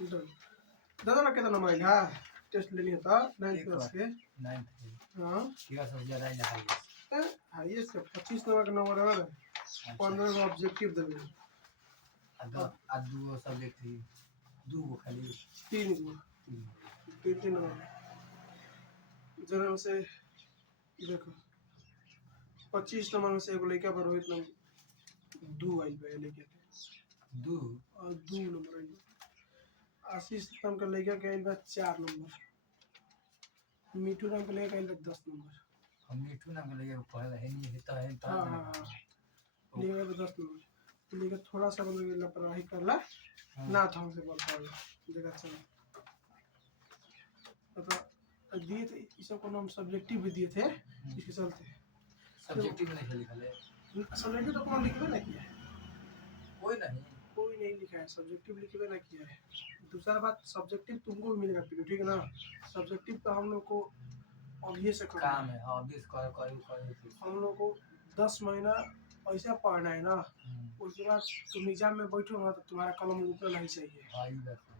Done. दादा ना कितना नंबर आइल है टेस्ट लेनी है तो 9th एक क्लास बार के। 9th हाँ किया सब ज्यादा ही हाईएस्ट। हाईएस्ट 25 नंबर का नंबर है 15 का ऑब्जेक्टिव देवे। अब आ दो सब्जेक्ट थी, दो गो खाली 3 गो 3 नंबर जरा से देखो 25 नंबर में से एगो लड़का पर रोहित नंबर 2 आइल बा लेके दो और 2 नंबर आइल बा। आशीष नाम का लड़का के आइल बा 4 नंबर। मिठू नाम का लड़का आइल बा 10 नंबर। हम मिठू नाम के लगे पढ़ल है नहीं है तो हाँ हाँ हाँ लेगा तो 10 नंबर लेकिन थोड़ा सा मतलब लापरवाही करला ना था हमसे बोल पाएगा जगह चल मतलब दिए थे इस सब को नाम सब्जेक्टिव भी दिए थे इसके चलते सब्जेक्टिव नहीं लिखा है। सब्जेक्टिव तो कौन लिखबे ना किया है कोई नहीं कोई नहीं लिखा है सब्जेक्टिव लिखबे ना किया है। दूसरा बात सब्जेक्टिव तुमको भी मिलेगा फिर ठीक है ना सब्जेक्टिव तो हम लोग को अभी से काम है हाँ 20 कर हम लोग को 10 महीना ऐसा पढ़ना है ना उसके बाद तुम एग्जाम में बैठोगे तो तुम्हारा कलम रुकना नहीं चाहिए। हाँ ये बात है।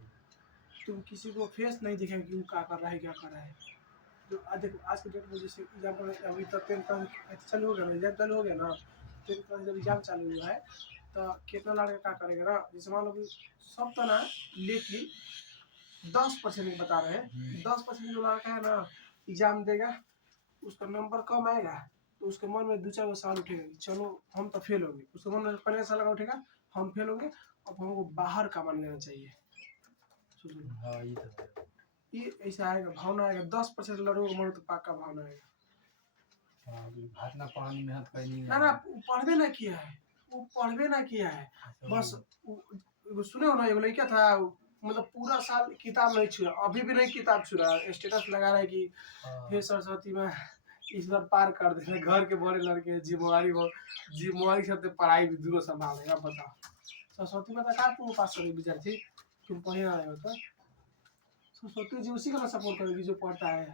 तुम किसी को फेस नहीं दिखेगा कि वो क्या कर रहा है क्या कर रहा है। जो देखो आज के डेट में जैसे एग्जाम्पल अभी तक 10th क्लास चालू हो गया ना एग्जाम चालू हो गया ना 10th क्लास जब एग्जाम चालू हुआ है तो कितना लड़का क्या करेगा ना जैसे मान लो कि सब तो ना लेकिन 10% बता रहे हैं 10% जो लड़का है ना एग्जाम देगा उसका नंबर कम आएगा तो उसके मन में 2-4 साल उठेगा चलो हम तो फेल हो गए उसके मन में 15 साल का उठेगा हम फेल होंगे अब हमको बाहर का मान लेना चाहिए। हाँ ये तो है। ये ऐसा आएगा भावना आएगा 10% लड़ों का मन तो पक्का भावना आएगा। हाँ हाथ ना पढ़ानी मेहनत करनी ना ना वो पढ़वे ना किया है वो पढ़वे ना किया है बस सुने हो ना एगो लड़का था मतलब पूरा साल किताब नहीं छुआ अभी भी नहीं किताब छुआ स्टेटस लगा रहा है कि हे सरस्वती में इस बार पार कर दे घर के बड़े लड़के जिम्मेवारी सब पढ़ाई भी दूर संभाल रहे बताओ सरस्वती में कहा तुम पास करेगी विद्यार्थी तुम पढ़े रहे हो तो सरस्वती जी उसी का ना सपोर्ट करेगी जो पढ़ता है।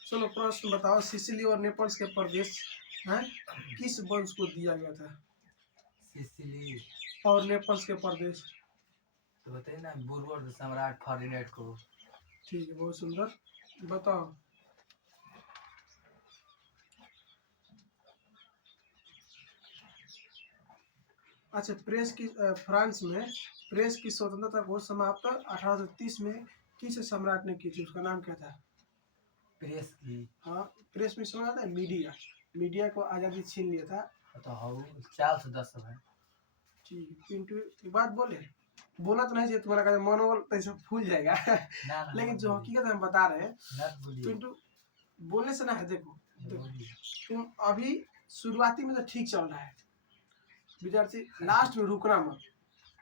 चलो प्रश्न बताओ सिसिली और नेपल्स के प्रदेश हैं किस वंश को दिया गया था। सिसिली और नेपल्स के प्रदेश तो बताइए ना बुर्बर सम्राट फर्डिनेंड को। ठीक है बहुत सुंदर बताओ। अच्छा प्रेस की फ्रांस में प्रेस की स्वतंत्रता को समाप्त 1830 में किस सम्राट ने की थी उसका नाम क्या था। प्रेस की हाँ प्रेस में समझ आता है मीडिया मीडिया को आज़ादी छीन लिया था। तो हाँ 410 है। ठीक पिंटू एक बात बोले बोला तो नहीं चाहिए तुम्हारा का मनोबल पैसा फूल जाएगा लेकिन जो हकीकत हम बता रहे हैं पिंटू बोलने से ना है देखो तुम अभी शुरुआती में तो ठीक चल रहा है विद्यार्थी लास्ट में रुकना मत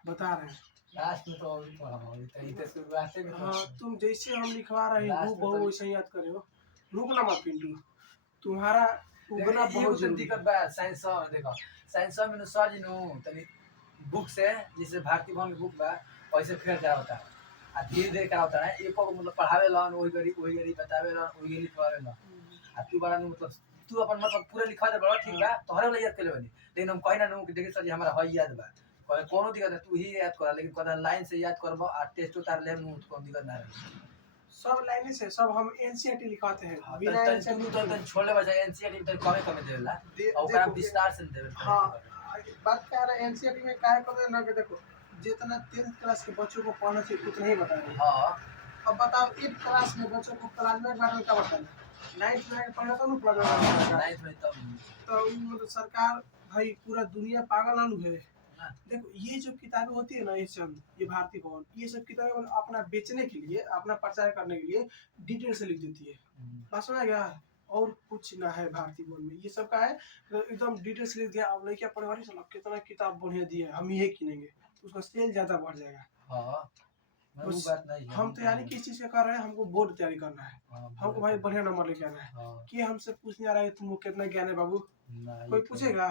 बता रहे हैं लास्ट में तो अभी तो शुरुआत में हाँ तुम जैसे हम लिखवा रहे हैं बहु वैसे ही याद करे हो रुकना मत पिंटू तुम्हारा उगना बहुत जरूरी दिक्कत बा साइंस में देखो साइंस में सर जी नु तनी बुक से जैसे भारतीय भवन की बुक बा वैसे फेर करावता है आ धीरे धीरे करावता है एक को मतलब पढ़ावे लन वही गरी बतावे लन वही लिखवावे लन आ तू बड़ा मतलब तू अपन मतलब पूरा लिखवा दे बड़ा ठीक बा तोहरे वाला याद कर लेबनी लेकिन हम कहना नु कि देखिए सर जी हमारा हई याद बा कोनो दिक्कत है तू ही याद कर लेकिन कदा लाइन से याद करबो आ टेस्ट उतार ले नु तो कोई दिक्कत ना रहे सब लाइन से सब हम एनसीईआरटी लिखवाते हैं बिना एनसीईआरटी तो छोड़ले बजा एनसीईआरटी तो कमे कमे देला और ओकरा विस्तार से देला। हां बात क्या है एनसीईआरटी में काय कर ना कि देखो जितना 10th क्लास के बच्चों को पढ़ना चाहिए उतना ही बताएंगे। हां अब बताओ 8th क्लास में बच्चों को क्लास में बारे में क्या बताना 9th में पढ़ा तो नहीं पढ़ा 9th में तो मतलब सरकार भाई पूरा दुनिया पागल आलू है। देखो ये जो किताबें होती है ना ये भारतीय भवन ये सब किताबें अपना बेचने के लिए अपना प्रचार करने के लिए डिटेल से लिख देती है बात समझ गया और कुछ ना है भारतीय भवन में ये सब का है एकदम डिटेल से लिख दिया अब लड़कियां पढ़ने वाली चलो कितना किताब बढ़िया दिया हम ये किनेंगे तो उसका सेल ज्यादा बढ़ जाएगा। वो बात नहीं हम तैयारी किस चीज का कर रहे हैं हमको बोर्ड तैयारी करना है हमको भाई बढ़िया नंबर लेके आना है कि हमसे पूछने आ रहा है तुमको कितना ज्ञान है बाबू कोई पूछेगा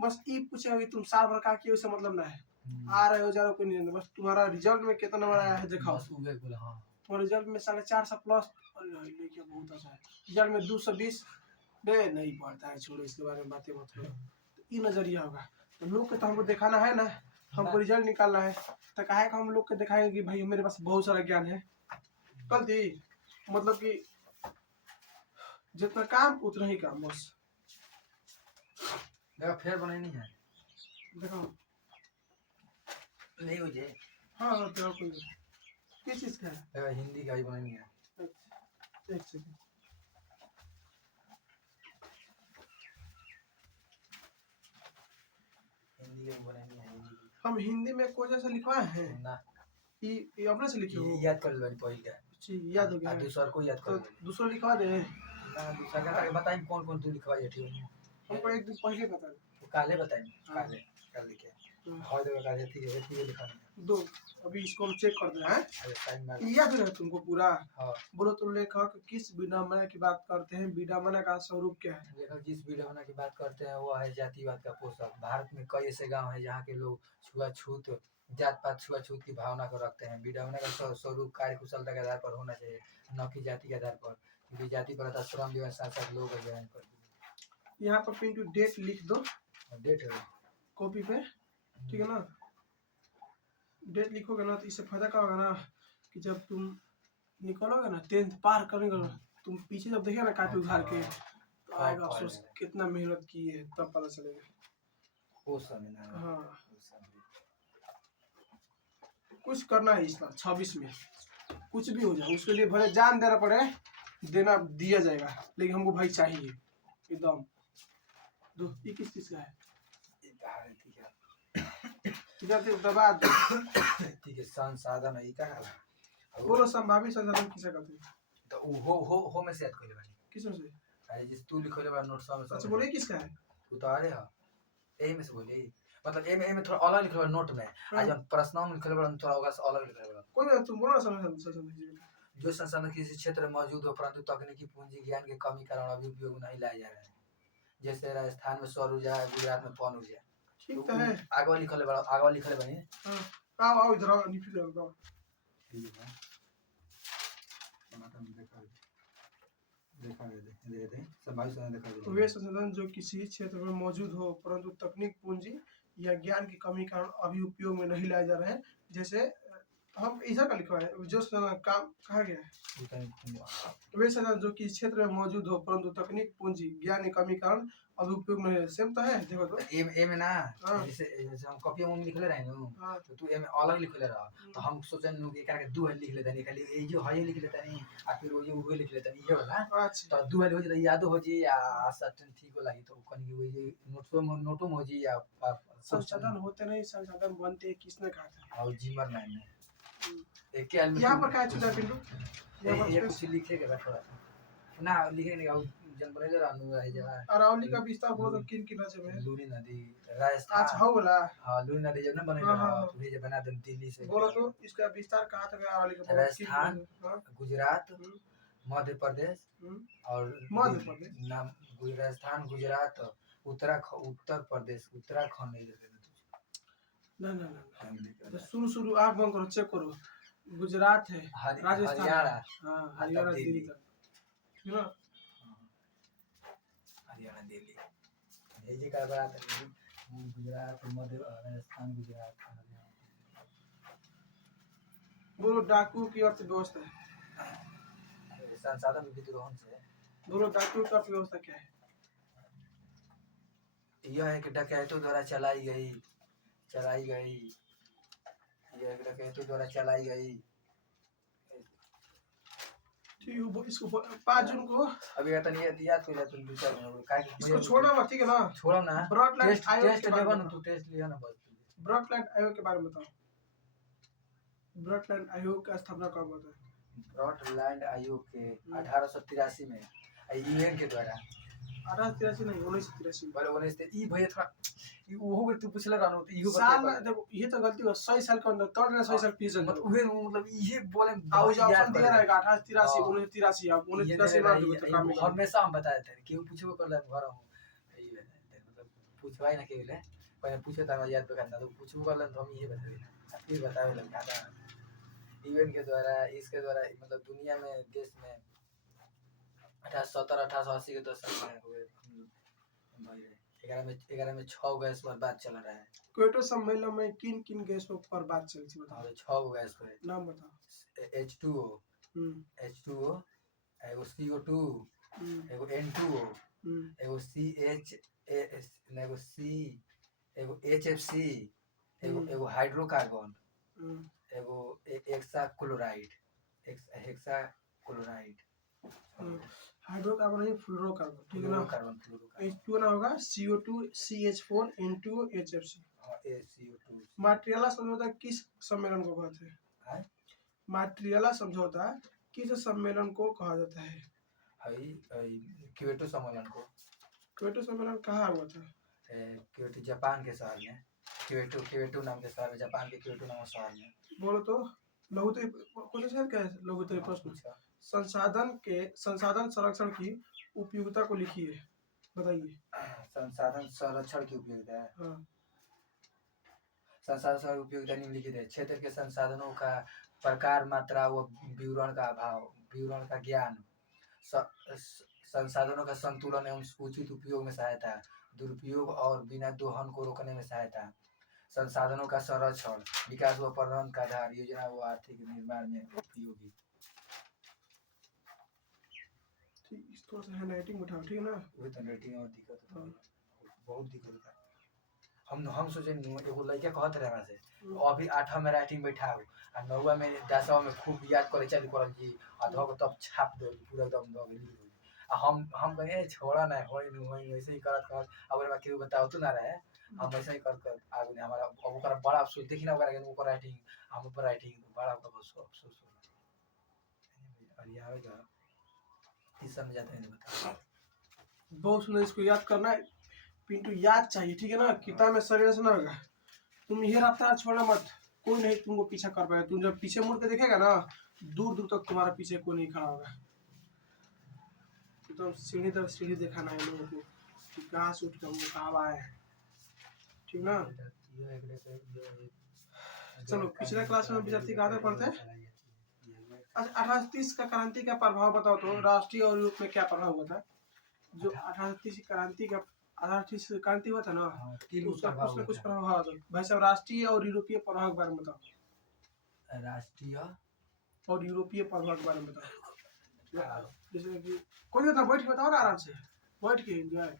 बस ये पूछेगा कि तुम साल भर का किए उससे मतलब ना है आ रहे हो जा रहे हो कोई नहीं बस तुम्हारा रिजल्ट में कितना नंबर आया है दिखाओ तुम्हारे रिजल्ट में 450 प्लस लेके बहुत अच्छा है रिजल्ट में 220 बे नहीं पढ़ता है छोड़ो इसके बारे में बातें मत करो तो ये नजरिया होगा तो लोग को तो हमको दिखाना है ना हमको रिजल्ट निकालना है, तो काहे का हम लोग के दिखाएंगे कि भाई मेरे पास बहुत सारा ज्ञान है। गलती मतलब कि जितना काम उतना ही काम बस। देखो फिर बनाई नहीं है देखो नहीं हो जाए। हाँ हाँ देखो कोई किस चीज़ का है। देखो हिंदी का ही बनाई नहीं है। अच्छा, एक सेकंड। हिंदी का बनाई नहीं है हिंदी की। हम हिंदी में कोई जैसा लिखवाए हैं, ना ये अपने से लिखे हो। ये याद कर लो पहले का। जी याद हो गया है। दूसरा को याद कर तो लो। दूसरा लिखवा दे। ना दूसरा का आगे बताइए कौन कौन तू लिखवाई ठीक है। हमको एक दिन पहले बता दे। वो काले बताइए हाँ। काले कल लिखे हाँ। और देखो काले ठीक है लिखा नहीं है। दो अभी इसको हम चेक कर रहे हैं। अरे टाइम मार। याद है तुमको पूरा। हाँ बोलो तो लेखक किस विडम्बना की बात करते हैं, विडम्बना का स्वरूप क्या है। लेखक जिस विडम्बना की बात करते हैं वो है जातिवाद का पोषक। भारत में कई ऐसे गांव हैं जहाँ के लोग छुआछूत जात पात छुआछूत की भावना को रखते हैं। विडम्बना का स्वरूप कार्य कुशलता के आधार पर होना चाहिए, न कि जाति के आधार पर, क्योंकि जाति पर श्रम दिवस साथ साथ लोगों का ज्ञान कर दिए। यहाँ पर पिंटू डेट लिख दो डेट है कॉपी पे, ठीक है ना। डेट लिखोगे ना तो इससे फायदा क्या होगा ना कि जब तुम निकलोगे ना 10th पार करेंगे ना, तुम पीछे जब देखे ना कापी उघार के तो आएगा अफसोस कितना मेहनत की है, तब पता चलेगा। वो समय ना हाँ उस समय। कुछ करना है इस बार 26 में, कुछ भी हो जाए उसके लिए भले जान देना पड़े, देना दिया जाएगा, लेकिन हमको भाई चाहिए एकदम। दो ये किस चीज का है। दबा दो। ठीक है संसाधन है का है। बोलो संभावित संसाधन किसे कहते हैं। तो हो में से याद कर ले बानी किसमें से। अरे जिस तू लिखले बा नोट्स में अच्छा बोले किसका है। तू तो अरे हां एही में से बोली मतलब ए में थोड़ा अलग लिखले बा नोट में। आज हम प्रश्नों में लिखले बा थोड़ा होगा अलग लिखले बा। कोई ना तुम बोलो ना संसाधन। जो संसाधन किसी क्षेत्र में मौजूद हो परंतु तकनीकी पूंजी ज्ञान के कमी कारण अभी उपयोग नहीं लाए जा रहे हैं, जैसे राजस्थान में सौर ऊर्जा, गुजरात में पवन ऊर्जा। ठीक तो है। आगे लिखले बा आगे लिखले बानी। हां आओ आओ इधर आओ लिख दो। ठीक है टमाटर देखा दे संभावित संसाधन देखा दे। वे संसाधन जो किसी क्षेत्र में मौजूद हो परंतु तकनीक पूंजी या ज्ञान की कमी कारण अभी उपयोग में नहीं लाए जा रहे हैं, जैसे हम ऐसा का लिखा है जो काम कहा गया है। वे संसाधन जो किसी क्षेत्र में मौजूद हो परंतु तकनीक पूंजी ज्ञान की कमी कारण अभी उपयोग में नहीं, सेम तो है। देखो तो ए में ना हाँ। जैसे हम कॉपी में लिखले रहे नु हाँ। तो तू ए में अलग लिखले रह तो हम सोचन नु कि एकरा के दू हल लिख लेता नहीं, खाली ए जो है लिख लेता नहीं आ फिर वो जो उहे लिख लेता नहीं ये वाला। अच्छा तो दू हल हो जाए याद हो जी या सर्टेन ठीक हो लगी तो कनी वो जे नोटो में हो जी या संसाधन होते नहीं, संसाधन बनते किसने कहा था। और जीमर मैन ने एक के यहाँ पर क्या चुना पिंटू। ये कुछ लिखे के थोड़ा ना लिखे नहीं और जन बनेले रहनु है जगह अरावली का विस्तार बोलो तो किन किन राज्य में है। लूनी नदी राजस्थान। अच्छा हो बोला। हां लूनी नदी जब ना बनेले हाँ, हाँ, तो ये बना दे दिल्ली से। बोलो तो इसका विस्तार कहाँ तक है अरावली का। राजस्थान, हाँ। गुजरात, मध्य प्रदेश और मध्य प्रदेश नाम राजस्थान, गुजरात, उत्तर प्रदेश, उत्तराखंड नहीं देते ना ना ना तो शुरू आँख बंद करो चेक करो। गुजरात है, राजस्थान, हरियाणा, हाँ हरियाणा दिल्ली तक है ना। हरियाणा दिल्ली ये जी का बात है। गुजरात, मध्य राजस्थान, गुजरात, हरियाणा। बोलो डाकू की अर्थव्यवस्था है। संसाधन विद्रोहन से। बोलो डाकू की अर्थव्यवस्था क्या है। यह एक डकैतों द्वारा चलाई गई यह एक डकैतों द्वारा चलाई गई। ठीक है इसको 5 जून को अभी कहता नहीं याद कर ले तुम दूसरा का इसको छोड़ना मत, ठीक है ना। छोड़ो ना ब्रॉडलैंड आयोग टेस्ट के बारे लेवन में तू टेस्ट लिया ना बस। ब्रॉडलैंड आयोग के बारे में बताओ। ब्रॉडलैंड आयोग का स्थापना कब हुआ था। ब्रॉडलैंड आयोग के 1883 में यूएन के द्वारा। 1883 नहीं 1983 बोले 19 ई भैया थोड़ा ई वो हो तू पूछले रहनो तो इहो साल में देखो ये तो गलती हो 100 साल के अंदर तोड़ ना 100 साल पीछे मतलब उहे मतलब ये बोले आओ जाओ ऑप्शन दिया रहेगा 1883 1983 अब 1983 में तो काम में हमेशा हम बताए थे कि पूछबो करले घर हूं मतलब पूछवाई ना केले पहले पूछे ता याद पे करना तो पूछबो करले तो हम ये बतावे फिर बतावे लगा था यूएन के द्वारा इसके द्वारा मतलब दुनिया में देश में 1870 1880 के दशक में हुए भाई 11 में 6 गैस पर बात चल रहा है। क्योटो सम्मेलन में किन किन गैसों पर बात चली थी बताओ। और 6 गैस पर नाम बताओ। H2O, हम्म H2O, एगो CO2, एगो N2O, एगो CH, एगो C, एगो HFC, एगो हाइड्रोकार्बन, एगो hexa chloride, hexa chloride, hydrocarbon नहीं फ्लोरोकार्बन, ठीक है ना। फ्लोरोकार्बन H2 ना होगा CO2 CH4 N2 HFC। CO2। मार्टियला समझौता किस सम्मेलन को कहते हैं? मार्टियला समझौता किस सम्मेलन को कहा जाता है? क्योटो सम्मेलन को। क्योटो सम्मेलन कहाँ हुआ था? क्योटो जापान के शहर में। क्योटो नाम के शहर में, जापान के क्योटो नाम शहर में। बोलो तो लघुत्तरी कौन सा क्या है लघुत्तरी प्रश्न? संसाधन संरक्षण की उपयोगिता को लिखिए, बताइए। संसाधन संरक्षण की उपयोगिता है। हाँ। संसाधन संरक्षण की उपयोगिता निम्नलिखित है: क्षेत्र के संसाधनों का प्रकार, मात्रा व विवरण का अभाव, विवरण का ज्ञान, संसाधनों का संतुलन एवं उचित उपयोग में सहायता, दुरुपयोग और बिना दोहन को रोकने में सहायता, संसाधनों का संरक्षण, विकास व प्रबंधन का आधार, योजना व आर्थिक निर्माण में उपयोगी। ठीक, थोड़ा सा हैंडराइटिंग उठाओ, ठीक है ना। वही तो हैंडराइटिंग और दिक्कत होता है, बहुत दिक्कत होता है। हम सोचे एगो लड़का कहत रहे हमरा से अभी 8वां में राइटिंग बैठाओ आ 9वां में 10वां में खूब याद करे चालू करल जी आ धो के तब छाप दो पूरा एकदम दो लिख दो। आ हम कहे छोड़ा ना होई वैसे ही करत अब ओकरा केहू बताओ तो ना रहे, हम वैसे ही कर आगे हमारा अब ओकरा बड़ा अफसोस देखी ना ओकरा के ऊपर राइटिंग हम ऊपर राइटिंग बड़ा अफसोस होला। और ये आवेगा इस समझ जाते हैं बता बहुत सुंदर, इसको याद करना है पिंटू, याद चाहिए, ठीक है ना। किताब में शरीर से ना होगा। तुम ये रफ्तार छोड़ना मत, कोई नहीं तुमको पीछा कर पाएगा। तुम जब पीछे मुड़ के देखेगा ना, दूर दूर तक तुम्हारा पीछे कोई नहीं खड़ा होगा। तो सीढ़ी तक सीढ़ी दिखाना है लोगों को कि कहाँ से उठ के हम कहाँ आए हैं, ठीक ना। चलो पिछले क्लास में विद्यार्थी कहाँ तक पढ़ते हैं? 1830 का क्रांति का प्रभाव बताओ तो राष्ट्रीय और यूरोप में क्या प्रभाव हुआ था? जो 1830 क्रांति का 1830 क्रांति हुआ था ना, उसका कुछ प्रभाव हुआ था भाई साहब। राष्ट्रीय और यूरोपीय प्रभाव के बारे में बताओ। राष्ट्रीय और यूरोपीय प्रभाव के बारे में बताओ। जैसे कि कोई ना बैठ के बताओ ना, आराम से बैठ के एंजॉय।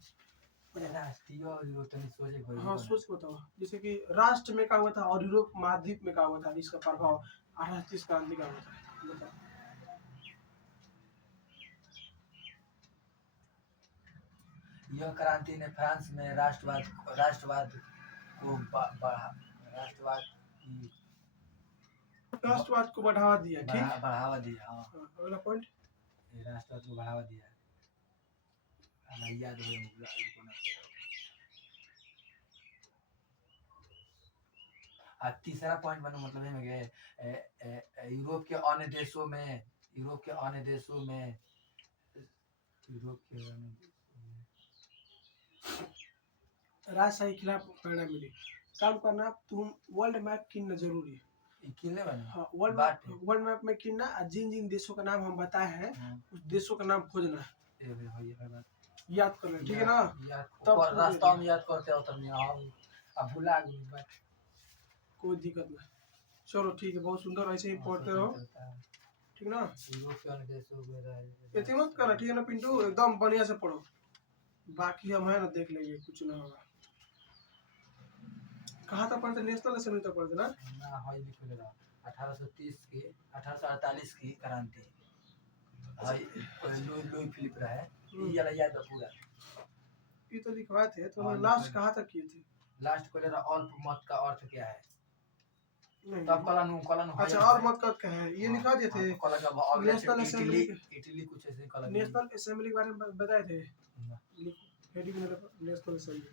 राष्ट्रीय और यूरोपीय सोचे कोई। हाँ सोच के बताओ। जैसे कि राष्ट्र में क्या हुआ था और यूरोप महाद्वीप में क्या हुआ था, इसका प्रभाव 1830 क्रांति का हुआ था, बताओ। यह क्रांति ने फ्रांस में राष्ट्रवाद को बढ़ावा दिया, ठीक। बढ़ावा दिया। हाँ, अगला पॉइंट, राष्ट्रवाद को बढ़ावा दिया। याद तीसरा पॉइंट बनो मतलब में गए यूरोप के अन्य देशों में राजशाही के खिलाफ प्रेरणा मिली। काम करना, तुम वर्ल्ड मैप किनना जरूरी है। किनने बने? हाँ, वर्ल्ड मैप में किनना, जिन जिन देशों का नाम हम बताए हैं उस देशों का नाम खोजना है, याद करना, ठीक है ना। तब रास्ता में याद करते हो तब अब भुला गए, कोई दिक्कत नहीं। चलो ठीक है, बहुत सुंदर, ऐसे ही पढ़ते रहो, ठीक ना। इतनी मत करना, ठीक है ना पिंटू, एकदम बढ़िया से पढ़ो। बाकी हम है ना देख लेंगे, कुछ ना होगा। कहाँ तक पढ़ते? नेशनल असेंबली तक पढ़ते ना। 1848 की क्रांति लुई फिलिप रहा है, ये याद पूरा। ये तो लिखवाए थे, तो लास्ट कहाँ तक किए थे? लास्ट को लेना अल्प मत का अर्थ क्या है? नहीं, तब कलन अच्छा, और मत का क्या है ये लिखा दिए थे। नेशनल असेंबली, इटली कुछ ऐसे कलन, नेशनल असेंबली के बारे में बताए थे, हेडिंग नेशनल असेंबली।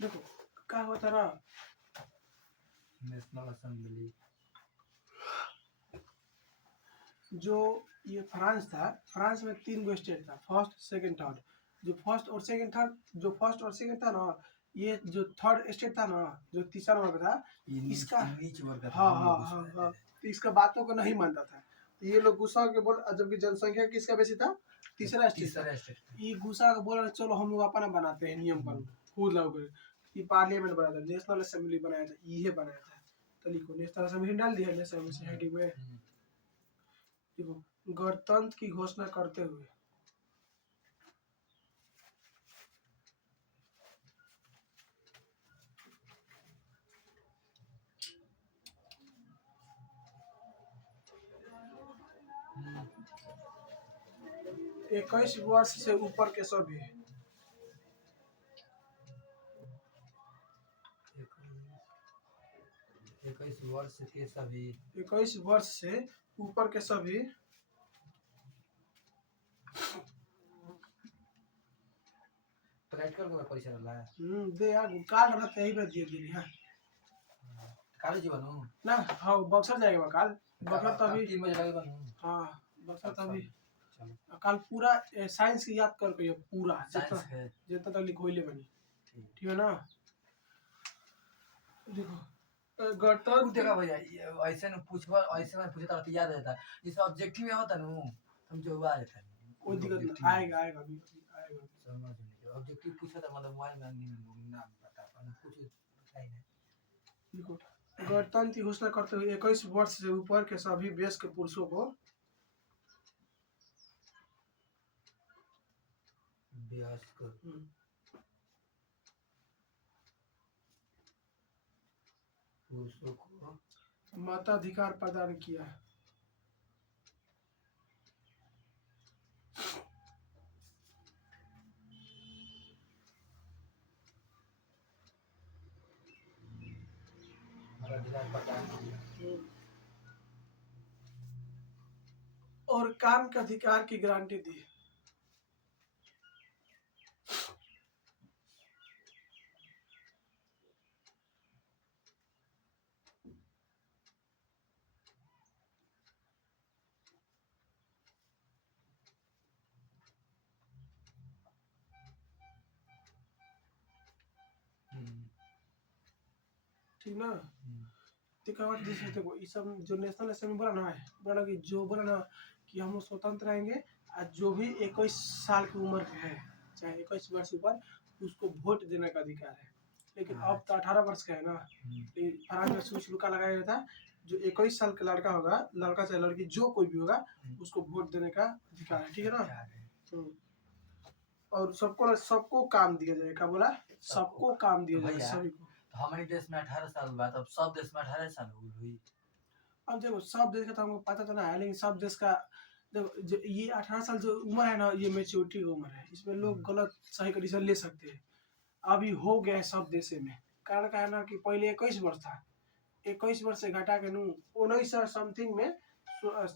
देखो क्या हुआ था ना, नेशनल असेंबली जो ये फ्रांस था, फ्रांस में 3 गो स्टेट था, फर्स्ट सेकंड थर्ड। जो फर्स्ट और सेकंड था ना, ये जो थर्ड स्टेट था ना, जो तीसरा नंबर पे था, ये इसका नीच वर्ग का था, हाँ हम हाँ लोग हाँ उसमें हाँ, रहते थे। तो इसका बातों को नहीं मानता था। तो ये लोग गुस्सा के बोल, जबकि जनसंख्या किसका बेसी था, तीसरा स्टेट था। तीसरा स्टेट था। ये गुस्सा के बोल रहे चलो हम लोग अपना बनाते हैं नियम कानून खुद लागू करें। ये पार्लियामेंट बनाया था, नेशनल असेंबली बनाया था, ये बनाया था। तो लिखो नेशनल असेंबली डाल दिया, नेशनल असेंबली में हम्म। देखो गणतंत्र की घोषणा करते हुए हम्म। 21 वर्ष से ऊपर के सभी, 21 वर्ष के सभी 21 वर्ष से ऊपर के सभी प्रैक्टिकल का परीक्षा रहला है। दे यार काल रहते यही पे दिए दिए हाँ काले जी बनू ना। हाँ बक्सर जाएगा काल, बक्सर तो अभी 3 बजे लगे बनू। हाँ बक्सर तो अभी चलो कल पूरा साइंस की याद कर के पूरा जितना साइंस है। जितना तक लिखोइले बनी, ठीक। ठीक है ना। देखो तू गणतंत्र देखा भैया ये ऐसे न पूछवा, ऐसे में पूछे तो याद रहता। जैसे ऑब्जेक्टिव में होता नु हम जो आ जाता है। कोई दिक्कत Objective नहीं, में आएगा आएगा अभी आएगा। समझ नहीं ऑब्जेक्टिव पूछा था मतलब मोबाइल में नहीं नाम बता पाना कुछ बताई नहीं। देखो गणतंत्र की घोषणा करते हुए 21 वर्ष से ऊपर के सभी वयस्क पुरुषों को वयस्क पुरुषों को मताधिकार प्रदान किया। अधिकार प्रदान किया। और काम के अधिकार की गारंटी दी। ठीक ना। देखो जैसे देखो ये सब जो नेशनल असेंबली बोला ना है, बोला कि जो बोला ना कि हम लोग स्वतंत्र रहेंगे और जो भी 21 साल की उम्र के है, चाहे 21 वर्ष ऊपर, उसको वोट देने का अधिकार है। लेकिन अब तो 18 वर्ष का है ना, फ्रांस में स्विच रुका लगाया गया था, जो 21 साल का लड़का होगा, लड़का चाहे लड़की जो कोई भी होगा, उसको वोट देने का अधिकार है, ठीक है ना। और सबको सबको काम दिया जाए, क्या बोला, सबको काम दिया जाए भैया सभी को। तो हमारे देश में 18 साल बाद अब सब देश में 18 साल हो गई। अब देखो सब देश का तो हमको पता तो ना है, लेकिन सब देश का देखो जो ये 18 साल जो उम्र है ना, ये मेच्योरिटी की उम्र है, इसमें लोग गलत सही का डिसीजन ले सकते हैं। अभी हो गया है सब देश में। कारण का है ना कि पहले 21 वर्ष था, 21 वर्ष से घटा के नू 19 समथिंग में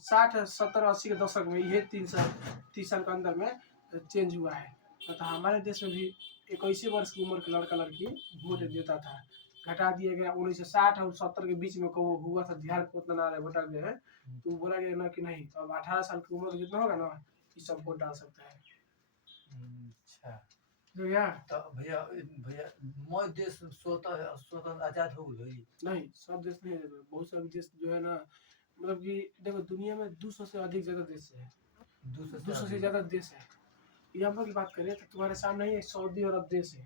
60 70 80 के दशक में ये 3 साल के अंदर में चेंज हुआ है। तो हमारे देश में भी 21 वर्ष की उम्र के लड़का लड़की वोट देता था, घटा दिया गया 1960 और 70 के बीच में को हुआ था, ध्यान को उतना ना रहा घटा गया है। तो बोला गया ना कि नहीं, तो अब 18 साल की उम्र जितना होगा ना, ये सब वोट डाल सकता है। अच्छा तो या तो भैया भैया मोर देश स्वतः स्वतंत्र आजाद हो गई। नहीं, सब देश नहीं है, बहुत सारे देश जो है ना, मतलब कि देखो दुनिया में 200 से अधिक ज्यादा देश है, 200 से ज्यादा देश है। एग्जाम्पल की बात करें तो तुम्हारे सामने ही एक सऊदी अरब देश है,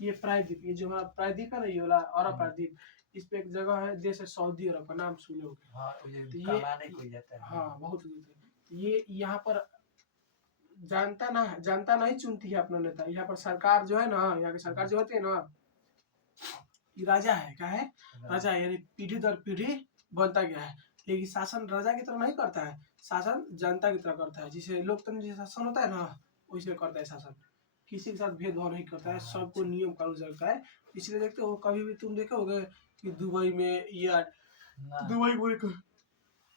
ये प्रायद्वीप, ये जो हमारा प्रायद्वीप है ना, ये वाला अरब प्रायद्वीप, इस पे एक जगह है देश है सऊदी अरब का, नाम सुने होगे। हाँ ये तो ये कमाने को जाता है। हाँ बहुत ये यहाँ पर जनता नहीं चुनती है अपना नेता, यहाँ पर सरकार जो है ना, यहाँ की सरकार जो होती है ना, ये राजा है, क्या है, राजा है, यानी पीढ़ी दर पीढ़ी बनता गया है। लेकिन शासन राजा की तरह नहीं करता है, शासन जनता की तरह करता है। जिसे लोकतंत्र जैसा शासन होता है ना, वैसे करता है शासन, किसी के साथ भेदभाव नहीं करता है, सबको नियम कानून से रखता है। इसलिए देखते हो कभी भी तुम देखोगे कि दुबई में या दुबई को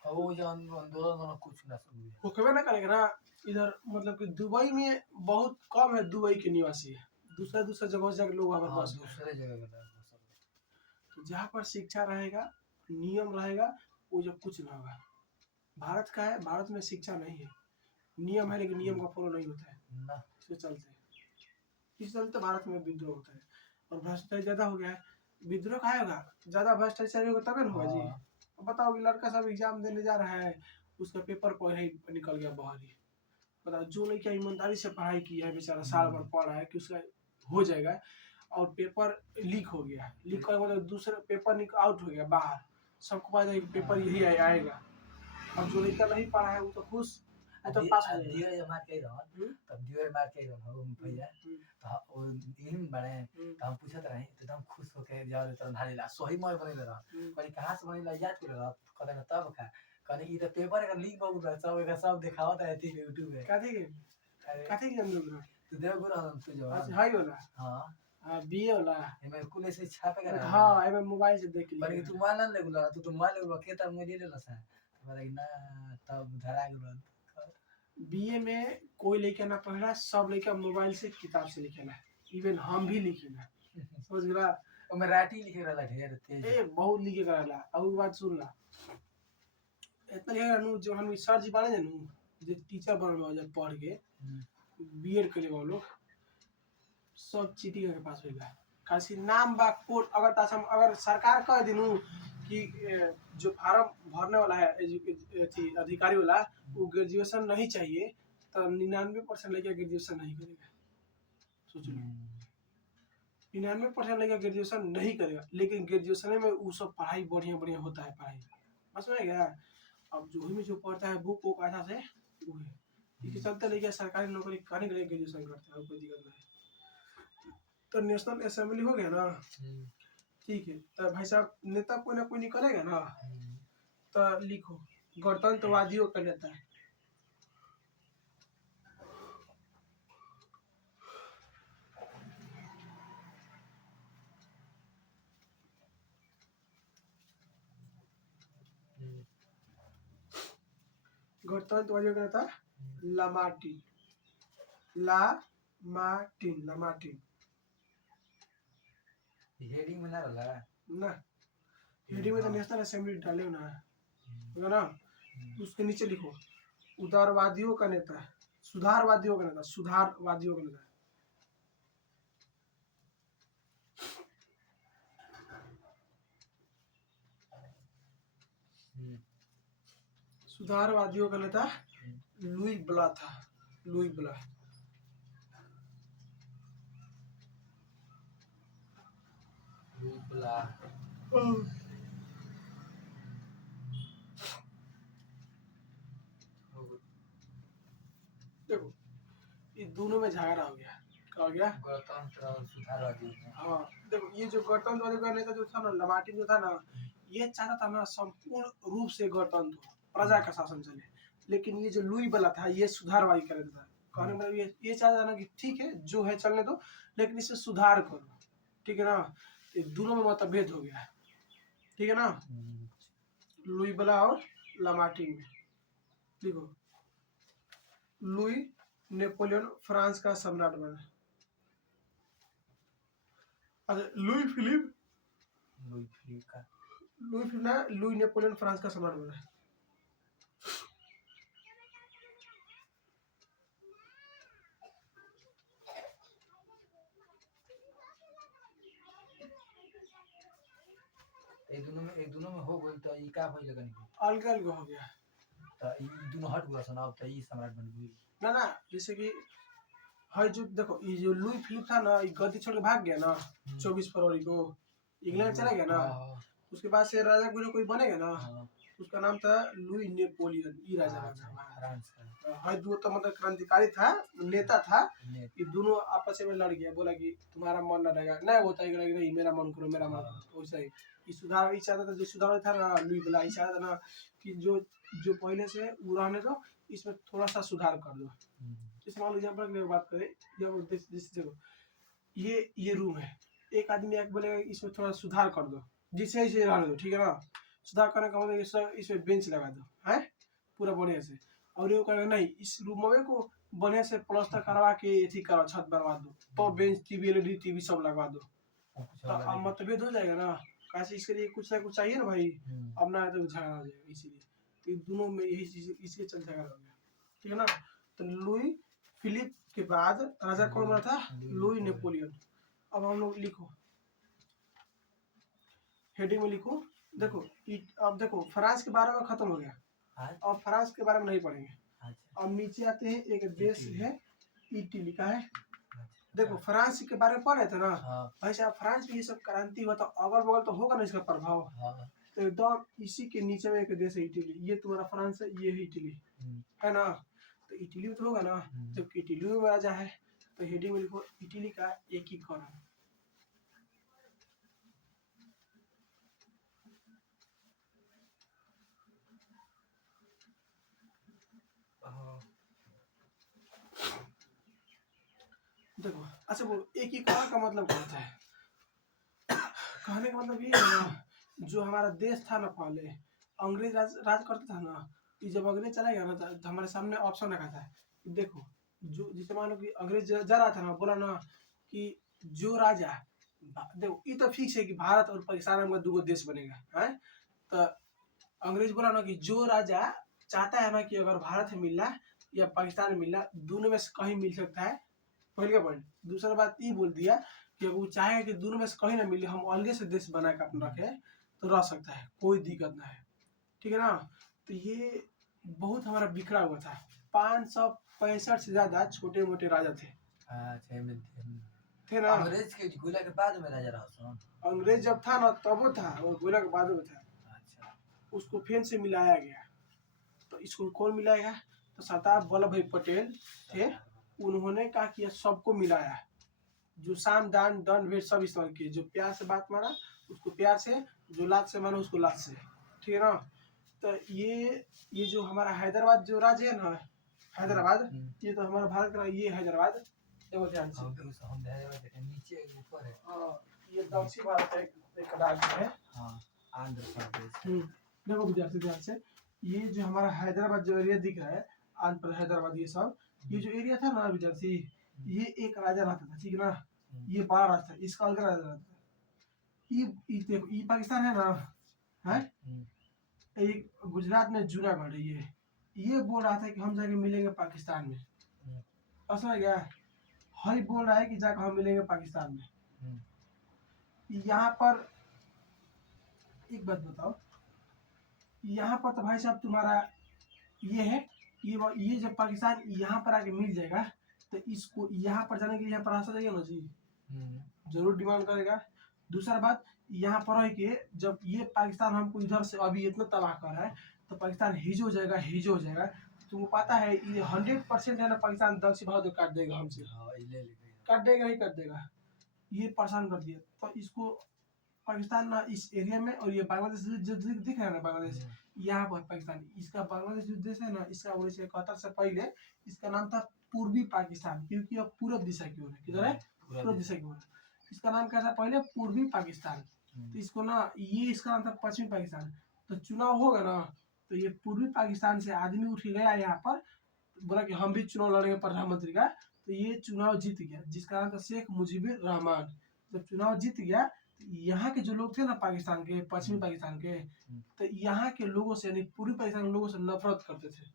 वो जो आंदोलन कुछ ना समझे होकबे ना करेगा ना इधर, मतलब कि दुबई में बहुत कम है दुबई के निवासी, दूसरे दूसरे जगह से जाकर लोग वहाँ पर बस रहे हैं। दूसरे जगह का तो जहाँ पर शिक्षा रहेगा, नियम रहेगा, वो जब कुछ ना होगा। भारत का है, भारत में शिक्षा नहीं है, नियम है लेकिन नियम का फॉलो नहीं होता है, ना इसके चलते भारत में विद्रोह होता है। और भ्रष्टाचार ज्यादा हो गया है। विद्रोह का होगा, ज्यादा भ्रष्टाचार होगा तबे ना होगा जी। हाँ। अब बताओ कि लड़का सब एग्जाम देने जा रहा है, उसका पेपर पढ़ ही निकल गया बाहर ही। बताओ जो लड़का ईमानदारी से पढ़ाई किया है बेचारा साल भर पढ़ रहा है कि उसका हो जाएगा, और पेपर लीक हो गया, लीक होने के बाद दूसरा पेपर आउट हो गया बाहर, सबको पता है कि पेपर यही आएगा। अब जो लड़का नहीं पढ़ा है वो तो खुश, वो तो पास हो जाएगा। दियो मार के रहन तब दियो मार के रहन हो भैया तो वो इन बड़े तो हम पूछत रही तो एकदम खुश होके जा देत रहन ढालीला सही मैं बनेले रह कहीं कहां से बनेला याद कर रह कदे में तब का कहीं ई तो पेपर का लीक बहुत रहा सब का सब दिखावत है थी YouTube पे काथे के अरे काथे के जन लोग तू देव गुरु हम तू जो आज हाई होला, हां हां बीए होला, एमे कुल से छापे का हां एमे मोबाइल से देख पर लिया। तू मान ले गुला तू मान ले के तब मैं ले लेला सा बोला ना तब धरा गेल बीए में कोई लड़का ना पढ़ रहा, सब लड़का मोबाइल से किताब से लिखेला, इवन हम भी लिखेला, समझ गया। और मैं राइटिंग लिखे रहला ढेर तेज ए बहुत लिखे कराला। अब एक बात सुन ला, इतना लिखे नु जो हम सर जी बाने नु जो टीचर बनल हो जब पढ़ के बीएड के लिए वो लोग सब चीटिंग के पास होगा, खाली नाम बा कोड। अगर तासम अगर सरकार कह दिनु कि जो फार्म भरने वाला है थी अधिकारी वाला वो ग्रेजुएशन नहीं चाहिए, तो 99% लड़का ग्रेजुएशन नहीं करेगा। सोच लो 99% लड़का ग्रेजुएशन नहीं करेगा, लेकिन ग्रेजुएशन में वो सब पढ़ाई बढ़िया बढ़िया होता है पढ़ाई, बस में क्या। अब जो ही में जो पढ़ता है बुक को अच्छा से वो है, इसके चलते लड़का सरकारी नौकरी करने के लिए ग्रेजुएशन करता है, कोई दिक्कत नहीं। तो नेशनल असेंबली हो गया ना, ठीक है। तो भाई साहब नेता कोई ना कोई निकलेगा ना, तो लिखो गणतंत्रवादियों का नेता। गणतंत्रवादियों का नेता लामार्टिन, लामार्टिन हेडिंग में ना रहला ना, हेडिंग में तो नेशनल असेंबली डाले ना होगा ना, उसके नीचे लिखो उदारवादियों का नेता, सुधारवादियों का नेता, सुधारवादियों का नेता। सुधारवादियों का नेता लुई ब्ला था, लुई ब्ला। बुला देखो ये दोनों में झगड़ा हो गया, क्या हो गया? गणतंत्र और सुधारवादी हाँ देखो ये जो गणतंत्रवादी का नेता जो था ना लामार्टिन जो था ना, ये चाहता था ना संपूर्ण रूप से गणतंत्र प्रजा का शासन चले, लेकिन ये जो लुई ब्ला था ये सुधारवादी का नेता था। कहने मतलब ये चाहता था ना कि ठीक है जो है चलने दो, लेकिन इससे सुधार करो, ठीक है ना। ये दोनों में मतभेद हो गया, ठीक है ना, लुई ब्ला और लामार्टिन में। देखो लुई नेपोलियन फ्रांस का सम्राट बना, अच्छा लुई फिलिप का लुई नेपोलियन फ्रांस का सम्राट बना। एक दोनों में हो गई तो ई का होई लगन अलग अलग हो गया तो ई दोनों हट गया सुनाओ तो ई सम्राट बन गई ना ना, जैसे कि है जो देखो ये जो लुई फिलिप था ना, ये गद्दी छोड़ के भाग गया ना 24 फरवरी को इंग्लैंड चला गया ना, उसके बाद से राजा कोई बनेगा ना, उसका नाम था लुई नेपोलियन, ई राजा बना फ्रांस का है। दो तो मतलब क्रांतिकारी था, नेता था, ये दोनों आपस में लड़ गया, बोला कि तुम्हारा मन न रहेगा, नहीं होता है नहीं मेरा मन करो मेरा मन करो, वैसा ही ये सुधार, ये चाहता था जो सुधार था ना लुई ब्ला, ये चाहता था ना कि जो जो पहले से वो रहने दो, इसमें थोड़ा सा सुधार कर दो। जैसे मान लो एग्जाम्पल के लिए बात करें, जब देखो ये रूम है, एक आदमी एक बोलेगा इसमें थोड़ा सुधार कर दो, जिसे इसे रहने दो, ठीक है ना। सुधार करने का मतलब इसमें बेंच लगा दो है पूरा बढ़िया से, और ये कहेगा नहीं इस रूम में को बढ़िया से प्लास्टर करवा के एथी करो, छत बनवा दो, तो बेंच टीवी एलईडी टीवी सब लगवा दो, तो अब मतभेद हो जाएगा ना, कैसे इसके लिए कुछ ना कुछ चाहिए ना भाई, अब ना तो झगड़ा हो जाएगा, इसीलिए दोनों में यही चीज इसके चलते झगड़ा हो गया, ठीक है ना। तो लुई फिलिप के बाद राजा कौन बना था? Louis Napoleon. अब हम लोग लिखो हेडिंग में लिखो। देखो अब देखो फ्रांस के बारे में खत्म हो गया, हाँ, अब फ्रांस के बारे में नहीं पढ़ेंगे। अच्छा, अब नीचे आते हैं, एक देश इटली। है इटली का है। अच्छा, देखो फ्रांस के बारे में पढ़े थे ना हाँ, भाई साहब, फ्रांस में ये सब क्रांति हुआ तो अगल बगल तो होगा ना इसका प्रभाव। हाँ, तो एकदम इसी के नीचे में एक देश है इटली, ये तुम्हारा फ्रांस है, ये है इटली, है ना। तो इटली में तो होगा ना, जबकि इटली में राजा है। तो हेडिंग में लिखो इटली का एकीकरण। हाँ, देखो अच्छा बोलो एकीकरण का मतलब क्या होता है। कहने का मतलब ये है ना, जो हमारा देश था ना पहले, अंग्रेज राज करता था ना, ये जब अंग्रेज चला गया ना तो हमारे सामने ऑप्शन रखा था कि देखो, जो जैसे मान लो कि अंग्रेज जा रहा था ना, बोला ना कि जो राजा, देखो ये तो फिक्स है कि भारत और पाकिस्तान में दो देश बनेगा है। तो अंग्रेज बोला ना कि जो राजा चाहता है ना कि अगर भारत में मिलना या पाकिस्तान में मिलना, दोनों में से कहीं मिल सकता है, पहले का पॉइंट। दूसरा बात ये बोल दिया कि अगर वो चाहे कि दोनों में से कहीं ना मिले, हम अलगे से देश बना के अपना रखे तो रह सकता है, कोई दिक्कत ना है, ठीक है ना। तो ये बहुत हमारा बिखरा हुआ था, 565 से ज्यादा छोटे मोटे राजा थे, अच्छा, थे ना। अंग्रेज के गोला के बाद में राजा रहा सन। अंग्रेज जब था ना तब वो था, वो गोला के बाद में था, अच्छा, उसको फिर से मिलाया गया। तो इसको कौन मिलाएगा, तो सरदार वल्लभ भाई पटेल थे, उन्होंने क्या किया, सबको मिलाया। जो साम दान दंड भेद सब इस्तेमाल किए, जो प्यार से बात माना उसको प्यार से, जो लात से माना उसको लात से, ठीक है ना। तो ये जो हमारा हैदराबाद जो राज्य है ना, हैदराबाद, ये तो हमारा भारत का, ये हैदराबाद, देखो ध्यान से, हम नीचे ऊपर है। ये दक्षिण भारत का एक राज्य है। हाँ, आंध्र प्रदेश। देखो विद्यार्थी ध्यान से, ये जो हमारा हैदराबाद जो एरिया दिख रहा है, आंध्र प्रदेश हैदराबाद ये सब, ये जो एरिया था ना विद्यार्थी, ये एक राजा रहता था, ठीक है ना। ये बड़ा राजा था, इसका अलग राजा रहता था। ये देखो ये पाकिस्तान है ना, है एक गुजरात में जूनागढ़ है, ये बोल रहा था कि हम जाके मिलेंगे पाकिस्तान में, ऐसा क्या हई बोल रहा है कि जाकर हम मिलेंगे पाकिस्तान में। यहाँ पर एक बात बताओ, यहाँ पर तो भाई साहब तुम्हारा ये है, ये जब पाकिस्तान यहाँ पर आके मिल जाएगा तो इसको यहाँ पर जाने के लिए यहाँ पर रास्ता जाएगा ना जी, जरूर डिमांड करेगा। दूसरा बात, यहाँ पर है कि जब ये पाकिस्तान हमको इधर से अभी इतना तबाह कर रहा है, तो पाकिस्तान हिज हो जाएगा, हिज हो जाएगा। तुमको पता है ये 100% है ना, पाकिस्तान दक्षिण भारत को काट देगा हमसे, काट देगा नहीं काट देगा, ये परेशान कर दिया। तो इसको पाकिस्तान ना इस एरिया में, और ये बांग्लादेश जो दिख रहा है ना, बांग्लादेश यहाँ पर पाकिस्तान, इसका बांग्लादेश जो देश है ना, इसका 1971 से पहले इसका नाम था पूर्वी पाकिस्तान, क्योंकि अब पूरब दिशा की ओर है, किधर है, पूरब दिशा की ओर। इसका नाम क्या था पहले, पूर्वी पाकिस्तान। तो इसको ना, ये इसका नाम था पश्चिमी पाकिस्तान। तो चुनाव होगा ना, तो ये पूर्वी पाकिस्तान से आदमी उठ के गया यहाँ पर, बोला कि हम भी चुनाव लड़ेंगे प्रधानमंत्री का। तो ये चुनाव जीत गया, जिसका नाम था शेख मुजीबुर रहमान। जब चुनाव जीत गया, यहाँ के जो लोग थे ना पाकिस्तान के, पश्चिमी पाकिस्तान के, तो यहाँ के लोगों से, यानी पूर्वी पाकिस्तान के लोगों से नफरत करते थे।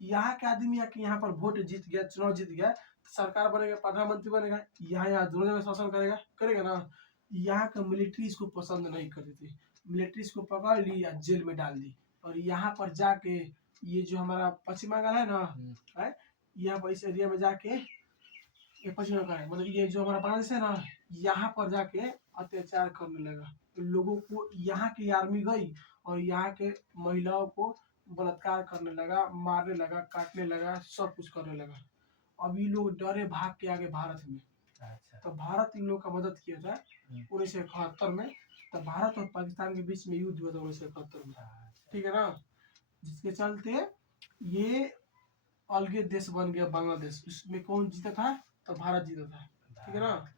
यहाँ के आदमी आके यहाँ पर वोट जीत गया, चुनाव जीत गया, तो सरकार बनेगा, प्रधानमंत्री बनेगा, यहाँ दोनों जगह शासन करेगा, करेगा ना। यहाँ का मिलिट्री इसको पसंद नहीं करती थी, मिलिट्री इसको पकड़ ली या जेल में डाल दी। और यहाँ पर जाके ये जो हमारा पश्चिम बंगाल है ना, है, यहाँ पर इस एरिया में जाके, ये पश्चिम बंगाल है, मतलब ये जो हमारा बांग्लादेश है ना, यहाँ पर जाके अत्याचार करने लगा। तो लोगों को, यहाँ की आर्मी गई और यहाँ के महिलाओं को बलात्कार करने लगा, मारने लगा, काटने लगा, सब कुछ करने लगा। अब ये लोग डरे, भाग के आगे भारत में। तो भारत इन लोग का मदद किया था 1971 में। तो भारत और पाकिस्तान के बीच में युद्ध हुआ था 1971 में, ठीक है ना। जिसके चलते ये अलगे देश बन गया बांग्लादेश। उसमें कौन जीता था, तो भारत जीता था, ठीक है ना।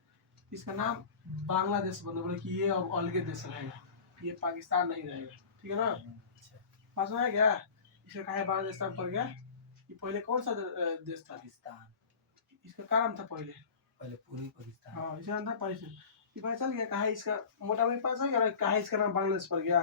इसका नाम बांग्लादेश बना, बोले कि ये अब अलगे देश रहेगा, ये पाकिस्तान नहीं रहेगा, ठीक है ना। पास में आ गया, इसका कहा बांग्लादेश नाम पड़ गया। ये पहले कौन सा देश था, पाकिस्तान, इसका क्या नाम था पहले, पूरी पाकिस्तान। हाँ इसका नाम था पहले, ये पता चल गया कहा इसका, मोटा मोटी पता चल गया कहा इसका नाम बांग्लादेश पड़ गया।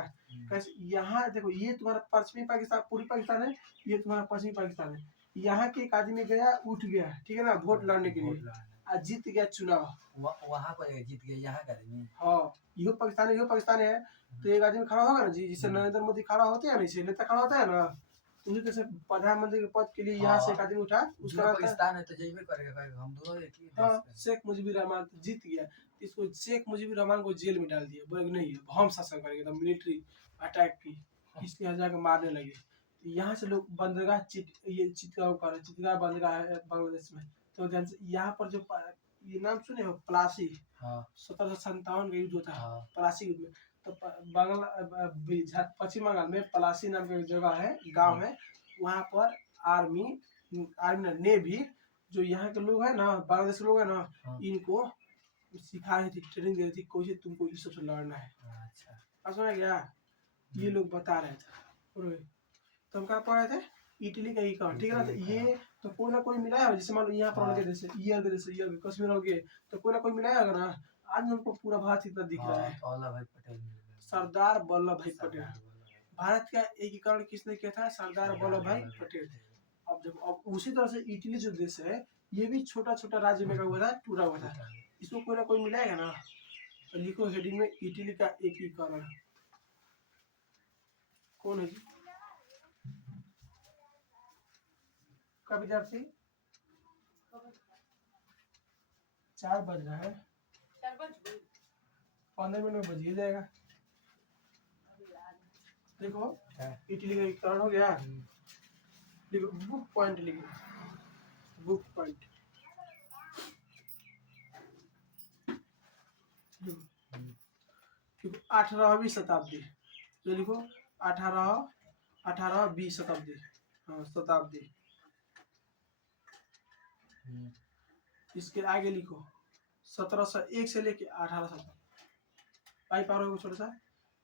कैसे, यहाँ देखो ये तुम्हारा पश्चिमी पाकिस्तान, पूर्वी पाकिस्तान है, ये तुम्हारा पश्चिमी पाकिस्तान है। यहाँ के एक आदमी गया, उठ गया, ठीक है ना, वोट लड़ने के लिए, आज जीत गया चुनाव। वहाँ पर जीत गए, यहाँ का आदमी। हाँ, यो पाकिस्तानी है। तो एक आदमी खड़ा होगा ना जी, जिससे नरेंद्र मोदी खड़ा होते हैं ना, इसे नेता खड़ा होता है ना, उसी तरह से प्रधानमंत्री के पद के लिए यहाँ से एक आदमी उठा, उसका दूसरा नाम था पाकिस्तान है तो जइबे करेगा, कहेगा हम दोनों एक ही हाँ देश के हैं। शेख मुजीबुर रहमान, तो जीत गया। इसको शेख मुजीबुर रहमान को जेल में डाल दिया, बोले कि नहीं अब हम शासन करेंगे, तो मिलिट्री अटैक की, इसलिए यहाँ जाकर मारने लगे। तो यहाँ से लोग बंदरगाह ये चितगांव का है, चितगांव बंदरगाह है बांग्लादेश में। तो ध्यान से यहाँ पर जो ये नाम सुने हो प्लासी, हाँ 1757 का युद्ध होता है हाँ पलासी युद्ध में। तो पश्चिम बंगाल में पलासी नाम की एक जगह है, गांव है, वहाँ पर आर्मी आर्मी नेवी जो यहाँ के लोग हैं ना, बांग्लादेश के लोग हैं ना, हाँ। इनको सिखा रही थी, ट्रेनिंग दे रही थी, कैसे तुमको इस सबसे लड़ना है। अच्छा आप समझ गया, ये लोग बता रहे थे। और तो हम कहाँ पढ़ रहे थे, इटली का ही कहा, ठीक है ना। तो ये तो कोई ना कोई मिला है, जैसे मान लो यहाँ पर लगे, जैसे ये कश्मीर हो गए, तो कोई ना कोई मिला होगा ना। आज हमको पूरा भारत इतना दिख रहा है। तो वल्लभ भाई पटेल मिल गए। सरदार वल्लभ भाई पटेल, सरदार वल्लभ भाई भारत का एकीकरण किसने किया था, सरदार वल्लभ भाई पटेल। अब देखो, अब उसी तरह से इटली जो देश है, ये भी छोटा छोटा राज्य में का हुआ था, टूटा हुआ था। इसको कोई ना कोई मिलाएगा ना। तो लिखो हेडिंग में, इटली का एकीकरण। कौन है जी का विद्यार्थी? 4 बज रहा है, 15 मिनट में बज ही जाएगा। देखो इटली का एकीकरण हो गया। देखो बुक पॉइंट लिखो, बुक पॉइंट। देखो 18वीं शताब्दी, ये लिखो 18वीं शताब्दी, हाँ शताब्दी। इसके आगे लिखो 1701 से लेके 1800 तक। पाई पार होगा छोटा सा,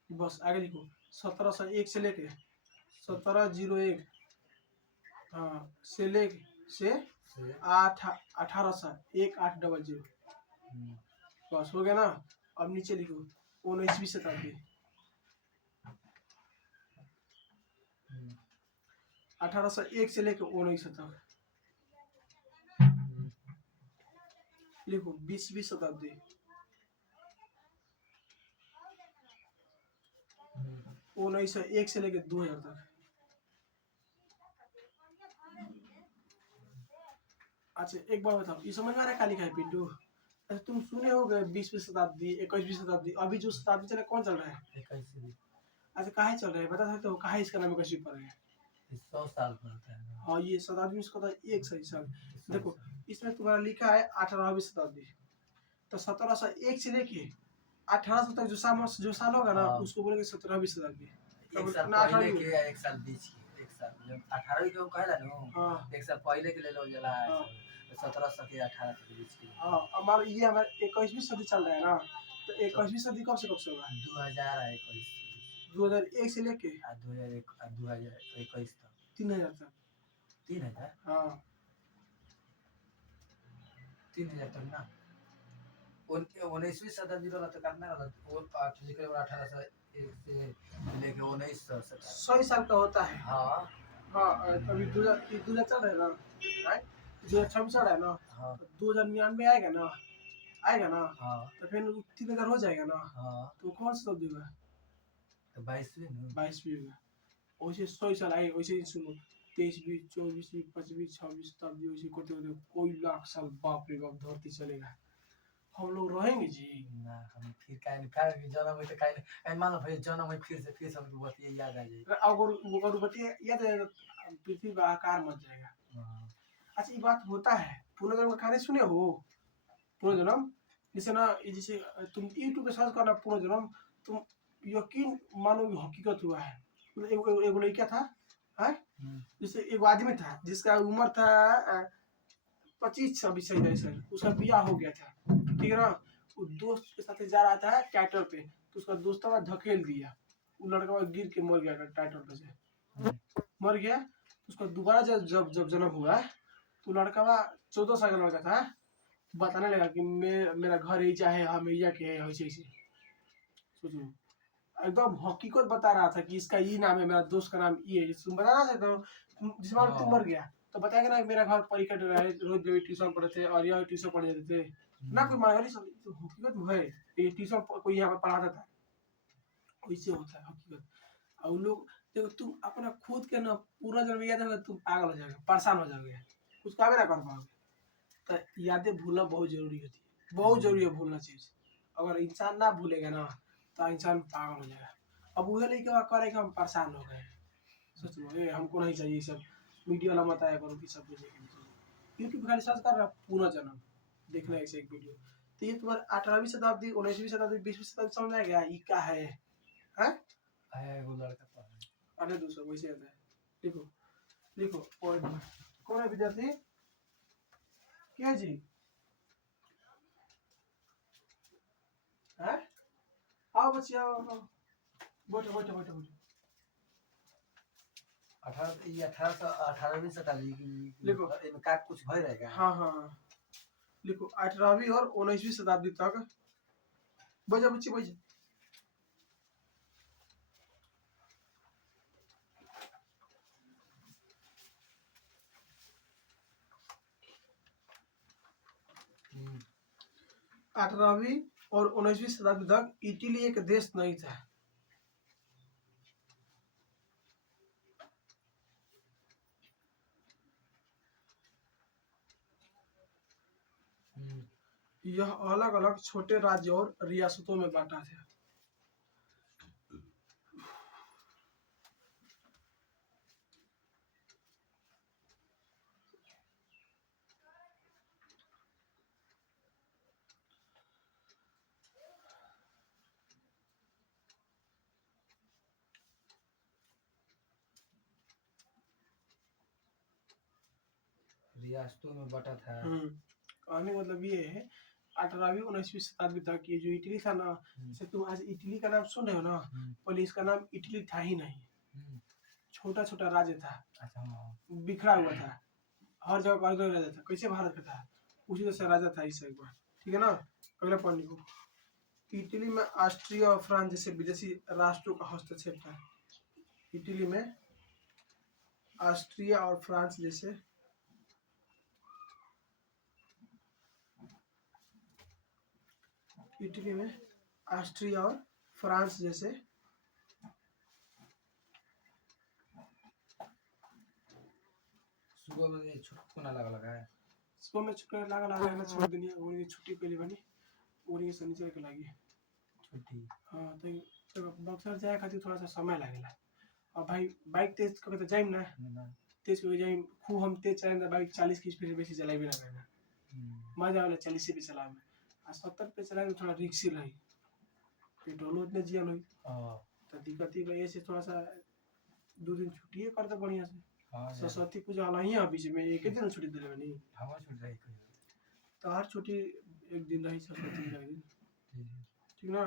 बस आगे लिखो 1701 से लेके 1701, हाँ से लेके से 1800 बस हो गया ना। अब नीचे लिखो 19वीं शताब्दी, 1801 से लेकर 1900 तक। लिखो 20वीं शताब्दी, 1901 से लेकर 2000 तक। अच्छा एक बार बताओ, ये समझ में आ रहा है क्या लिखा है पिंटू? अच्छा तुम सुने हो गए 20वीं शताब्दी, 21वीं शताब्दी, अभी जो शताब्दी चला कौन चल रहा है? 21वीं। अच्छा काहे चल रहा है बता सकते हो, काहे इसका नाम 21वीं पड़ गया? 100 साल का होता है ना। हाँ ये शताब्दी में इसका था एक सही साल। देखो इसमें तुम्हारा लिखा है 18वीं शताब्दी, तो 1701 से लेके 1800 तक जो साल होगा ना, हाँ। उसको बोलेंगे 17वीं शताब्दी। एक साल ना पहले 18वीं के या एक साल बीच के, एक साल जब 18वीं के कहला नु, हाँ एक साल पहले के ले लो जला हाँ 1700 के 1800 के बीच के। हाँ। हमारा ये हमारे 21वीं सदी चल रहा है ना, तो 21वीं सदी कब से होगा? 2021 2001 से लेके 2001 2021 तक। 3000 तक। 3000 हाँ 3000 तक ना। 19वीं शताब्दी वाला तो करना वाला वो 1800 से लेके 1900 तक 100 साल का होता है। हाँ हाँ अभी 2000 चल रहा है ना, 2026 चल रहा है ना, हाँ 2099 आएगा ना, आएगा ना, हाँ तो फिर 3000 हो जाएगा ना, हाँ तो कौन सा शताब्दी होगा? तो 22वीं नु 22वीं होगा। वैसे 100 साल आए, वैसे ही सुनो 23वीं 24वीं 25वीं 26वीं शताब्दी, वैसे करते करते कोई लाख साल बाप रे बाप धरती चलेगा, हम लोग रहेंगे जी। ना हम फिर काहे जन्म में तो काहे मान लो भाई जन्म में फिर से हमको बात ये याद आ जाए। अगर बतिया याद है, पृथ्वी का आकार मच जाएगा। हाँ अच्छा ये बात होता है, पुनर्जन्म का कहानी सुने हो? पुनर्जन्म जैसे ना, ये जैसे तुम यूट्यूब पे सर्च करना पुनर्जन्म, तुम यकीन मानो कि हकीकत हुआ है। एगो लड़का था, है जैसे एगो आदमी था जिसका उम्र था 25-26 ऐसा, उसका बियाह हो गया था, ठीक है ना। वो दोस्त के साथ जा रहा था ट्रैक्टर पे, तो उसका दोस्त ने धकेल दिया, वो लड़का गिर के मर गया ट्रैक्टर पे से, मर गया। उसका दोबारा जब जन्म हुआ, तो लड़का 14 साल का लड़का था, बताने लगा कि मेरा घर ही चाहे हम ही जाके है ऐसे ऐसे। सोचो एकदम हकीकत बता रहा था कि इसका ये नाम है, मेरा दोस्त का नाम ये है। तुम बता ना सकते हो, जिस बार तुम मर गया तो बताएगा ना मेरा घर परिकट रहा है, रोज जो ट्यूशन पढ़ते थे और यहाँ ट्यूशन पढ़ जाते थे ना, कोई मांगली सब तो हकीकत में है। ये ट्यूशन कोई यहाँ पर पढ़ाता था, वैसे होता है हकीकत। और उन लोग देखो, तुम अपना खुद के ना पूरा जब याद है तुम पागल हो जाओगे, परेशान हो जाओगे, कुछ काम ना कर पाओगे। तो यादें भूलना बहुत जरूरी होती है, बहुत जरूरी है भूलना चीज। अगर इंसान ना भूलेगा ना तो इंसान पागल हो जाएगा। अब वही लेके करे कि हम परेशान हो गए, सोच लो ये हमको नहीं चाहिए सब, मीडिया वाला मत आया करो कि सब कुछ यूट्यूब खाली सर्च कर रहा पूरा जन्म देखना ऐसे एक वीडियो। तो ये तुम्हारे 18वीं शताब्दी, 19वीं शताब्दी, 20वीं शताब्दी समझ आ गया ये क्या है? हैं? है वो लड़का पढ़ रहा है। अरे दूसरा वैसे आता है। लिखो लिखो पॉइंट। कौन है विद्यार्थी? क्या जी? हैं? आओ बच्चे आओ आओ। बैठो बैठो बैठो बैठो। 18वीं शताब्दी की लिखो। इनमें का कुछ भय रहेगा। हाँ हाँ हाँ। लिखो 18वीं और 19वीं शताब्दी तक। बजा बच्चे बजा। हम्म, 18वीं और 19वीं शताब्दी तक इटली एक देश नहीं था। हम्म, यह अलग अलग छोटे राज्य और रियासतों में बांटा था। रियासतों में बटा था। कहने का मतलब ये है 18वीं 19वीं शताब्दी तक ये जो इटली था ना, जैसे तुम आज इटली का नाम सुन रहे हो ना, पहले इसका नाम इटली था ही नहीं, हम्म, छोटा छोटा राज्य था, अच्छा हाँ। बिखरा हुआ था, हर जगह का अलग राजा था, कैसे भारत का था उसी तरह से राजा था इस एक बार। ठीक है ना? अगला पॉइंट लिखो। इटली में ऑस्ट्रिया और फ्रांस जैसे विदेशी राष्ट्रों का हस्तक्षेप था। इटली में ऑस्ट्रिया और फ्रांस जैसे इटली में ऑस्ट्रिया और फ्रांस जैसे सुबह में ये छुट्टी ना लगा है। सुबह में छुट्टी लगा लगा ना छोड़ देनी है, और ये छुट्टी पहले बनी और ये शनिचर के लगी छुट्टी। हाँ तो बक्सर जाए खातिर थोड़ा सा समय लगेला। और भाई बाइक तेज करके तो जाइम ना, तेज करके जाइम खूब हम तेज चलाएं बाइक 40 की स्पीड बेसी चलाई भी ना करना, मजा वाला 40 पे चलाए में। आ 70 पे चलाए में थोड़ा रिक्सी रही, पेट्रोल उतने जिया नहीं तो दिक्कत ही भाई। ऐसे थोड़ा सा 2 दिन छुट्टी करते बढ़िया से। सरस्वती पूजा वाला ही बीच में एक ही दिन छुट्टी दिले बनी, हमारा छुट्टी रही कोई। तो हर छुट्टी एक दिन रही सरस्वती पूजा के दिन। ठीक ठीक ना?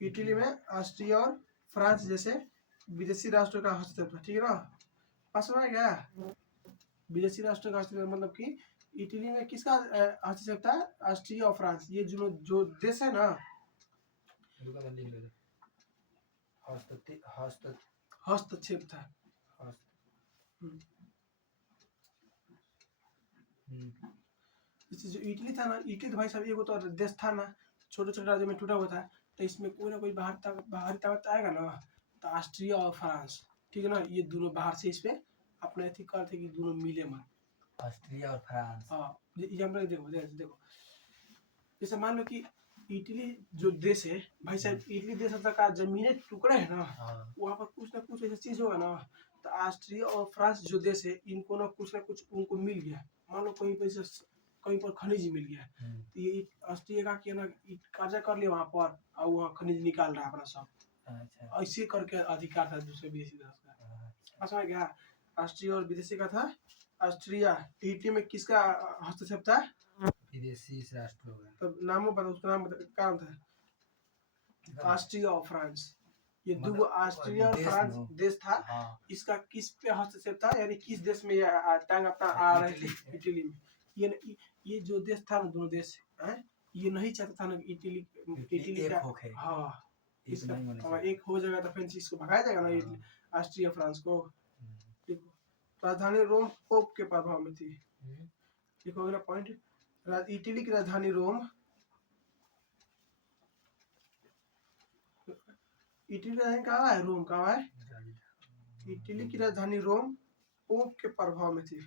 इटली में ऑस्ट्रिया और फ्रांस जैसे विदेशी राष्ट्रों का हस्तक्षेप था। ठीक है ना? पास में क्या विदेशी राष्ट्रों का हस्तक्षेप मतलब कि इटली में किसका हस्तक्षेप था? ऑस्ट्रिया और फ्रांस, ये जो जो देश है ना, रुका तो लिख ले। हस्तक्षेप था। हम्म, जैसे जो इटली था ना, इटली तो भाई साहब एगो तो देश था ना, छोटे छोटे राज्य में टूटा हुआ था, तो इसमें कोई ना कोई बाहरी ताकत आएगा ना, तो ऑस्ट्रिया और फ्रांस, ठीक है ना, ये दोनों बाहर से इस पे अपने अथी करते कि दोनों मिले मत। ऑस्ट्रिया और फ्रांस। हाँ एग्जाम्पल देखो देखो, जैसे मान लो कि इटली जो देश है भाई साहब, इटली देश का जमीन टुकड़ा है ना, वहाँ पर कुछ ना कुछ ऐसा चीज होगा ना, तो ऑस्ट्रिया और फ्रांस जो देश है इनको ना कुछ उनको मिल गया। मान लो कहीं पर कहीं पर खनिज मिल गया, तो ये ऑस्ट्रिया का किया ना कब्जा कर लिया वहाँ पर, और वहाँ खनिज निकाल रहा है अपना सब। अच्छा। ऐसे करके अधिकार था दूसरे विदेशी देश का। समझ गया? ऑस्ट्रिया और विदेशी का था। ऑस्ट्रिया इटली में किसका हस्तक्षेप था? विदेशी राष्ट्र होगा। तब नाम बता, उसका नाम बता, क्या नाम था? ऑस्ट्रिया और फ्रांस, ये दो ऑस्ट्रिया और फ्रांस देश था। इसका किस पे हस्तक्षेप था, यानी किस देश में टांग अपना आ रहे थे? इटली में। ये जो देश था ना, दोनों देश है, ये नहीं चाहता था ना इटली का, हाँ इसका एक हो जाएगा तो फिर इसको भगाया जाएगा ना ऑस्ट्रिया फ्रांस को। राजधानी रोम पोप के प्रभाव में थी। देखो अगला पॉइंट, इटली की राजधानी रोम, इटली की राजधानी कहाँ है? रोम कहाँ है? इटली की राजधानी रोम पोप के प्रभाव में थी।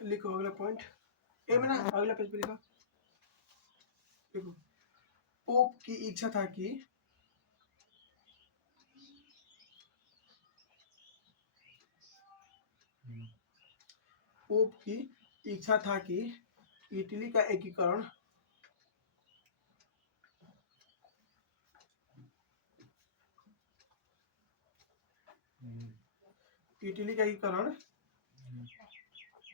लिखो अगला पॉइंट, ए में ना अगला पेज पे लिखो। देखो पोप की इच्छा था कि पोप की इच्छा था कि इटली का एकीकरण इटली का एकीकरण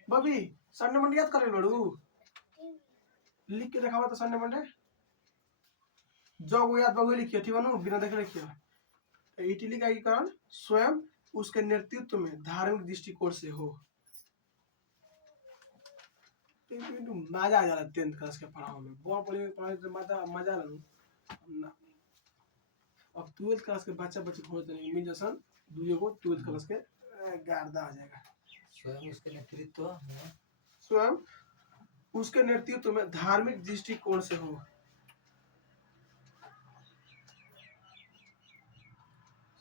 बबी संडे मंडे याद करे बड़ू लिख के दिखावा तो संडे मंडे जो वो याद बबू लिखिए ठीक है बिना देखे लिखिए। इटली का एकीकरण स्वयं उसके नेतृत्व में धार्मिक दृष्टिकोण से हो। मजा आ जाला 10th क्लास के पढ़ाओ में बहुत पढ़े पढ़ाई तो मजा लू ना। अब 12th क्लास के बच्चा बच्चे खोज नहीं मिल जसन दूसरे को 12th क्लास के गार्दा आ जाएगा। स्वयं उसके नेतृत्व में धार्मिक दृष्टिकोण से हो।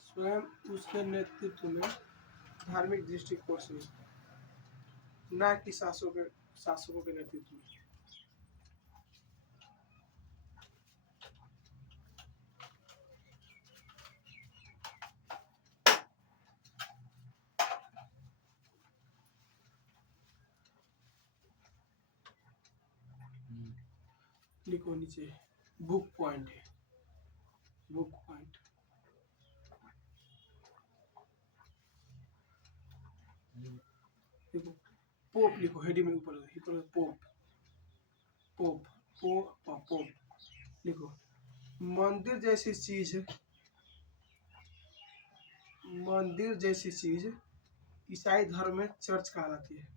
स्वयं उसके नेतृत्व में धार्मिक दृष्टिकोण से, ना कि शासकों के नेतृत्व में। लिखो नीचे बुक पॉइंट है, बुक पॉइंट देखो पोप लिखो हेडिंग में ऊपर पोप पोप पोप पोप लिखो। मंदिर जैसी चीज ईसाई धर्म में चर्च कहलाती है।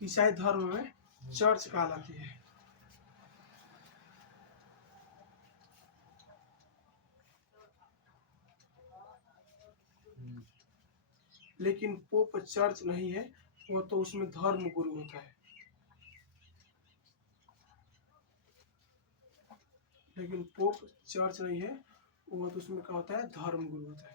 ईसाई धर्म में चर्च कहलाती है। लेकिन पोप चर्च नहीं है, वो तो उसमें धर्म गुरु होता है। लेकिन पोप चर्च नहीं है, वो तो उसमें क्या होता है? धर्म गुरु होता है।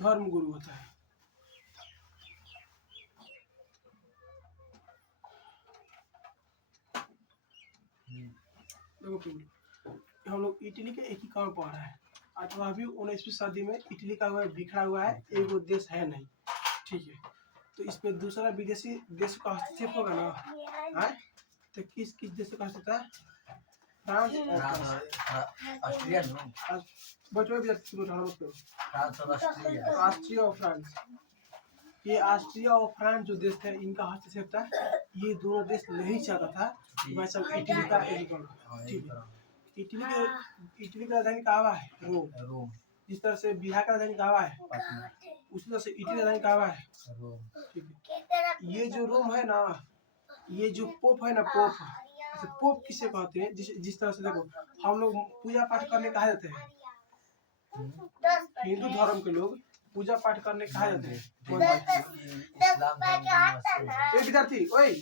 धर्म गुरु होता है। देखो हम लोग इटली के एकीकरण पढ़ रहे हैं। आज अभी 19वीं सदी में इटली का बिखरा हुआ है, एक देश है नहीं, ठीक है। तो इस पे दूसरा विदेशी देश का हस्तक्षेप होगा ना, है तो किस किस देश का हस्तक्षेप है? फ्रांस ऑस्ट्रिया और फ्रांस। ये ऑस्ट्रिया और फ्रांस जो देश थे इनका हस्तक्षेप था। ये दोनों देश नहीं चाहता था भाई साहब इटली का एकीकरण, ठीक है। इटली का राजधानी कहाँ है? रोम। जिस तरह से बिहार का राजधानी कहाँ है? उसी तरह से इटली का राजधानी कहाँ है? ठीक है। ये जो रोम है ना, ये जो पोप है ना, पोप किसे कहते हैं? जिस तरह से देखो हम लोग पूजा पाठ करने कहा जाते हैं, हिंदू धर्म के लोग पूजा पाठ करने कहा जाते हैं। विद्यार्थी ओए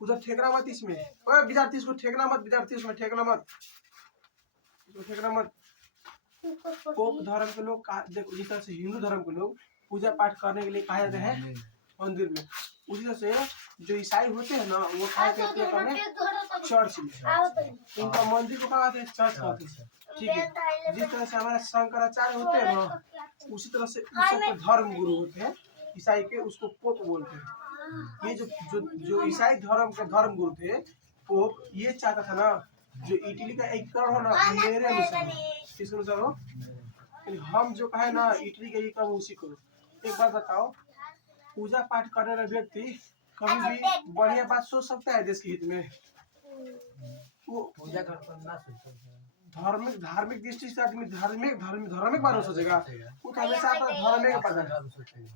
उधर ठेकना मत, इसमें ओए विद्यार्थी इसको ठेकना मत, विद्यार्थी इसमें ठेकना मत। पोप धर्म के लोग देखो जिस तरह से हिंदू धर्म के लोग पूजा पाठ करने के लिए कहा जाते हैं मंदिर में, उसी तरह से जो ईसाई होते हैं ना वो कहा जाते हैं चर्च में। इनका मंदिर को कहा जाता है चर्च कहते हैं, ठीक है। जिस तरह से हमारे शंकराचार्य होते हैं ना, उसी तरह से उसके धर्म गुरु होते हैं ईसाई के, उसको पोप बोलते हैं। ये जो ईसाई धर्म के धर्म गुरु थे पोप, ये चाहता था ना जो इटली का एकीकरण हो ना मेरे अनुसार किस अनुसार हो, हम जो कहे ना इटली का एकीकरण उसी करो। एक बात बताओ, पूजा पाठ करने वाला व्यक्ति कभी भी बढ़िया बात सोच सकता है देश के हित में? वो पूजा करते ना सोचो धार्मिक धार्मिक दृष्टि से आदमी धार्मिक बारे में सोचेगा। वो तो हमेशा अपना धार्मिक पता है।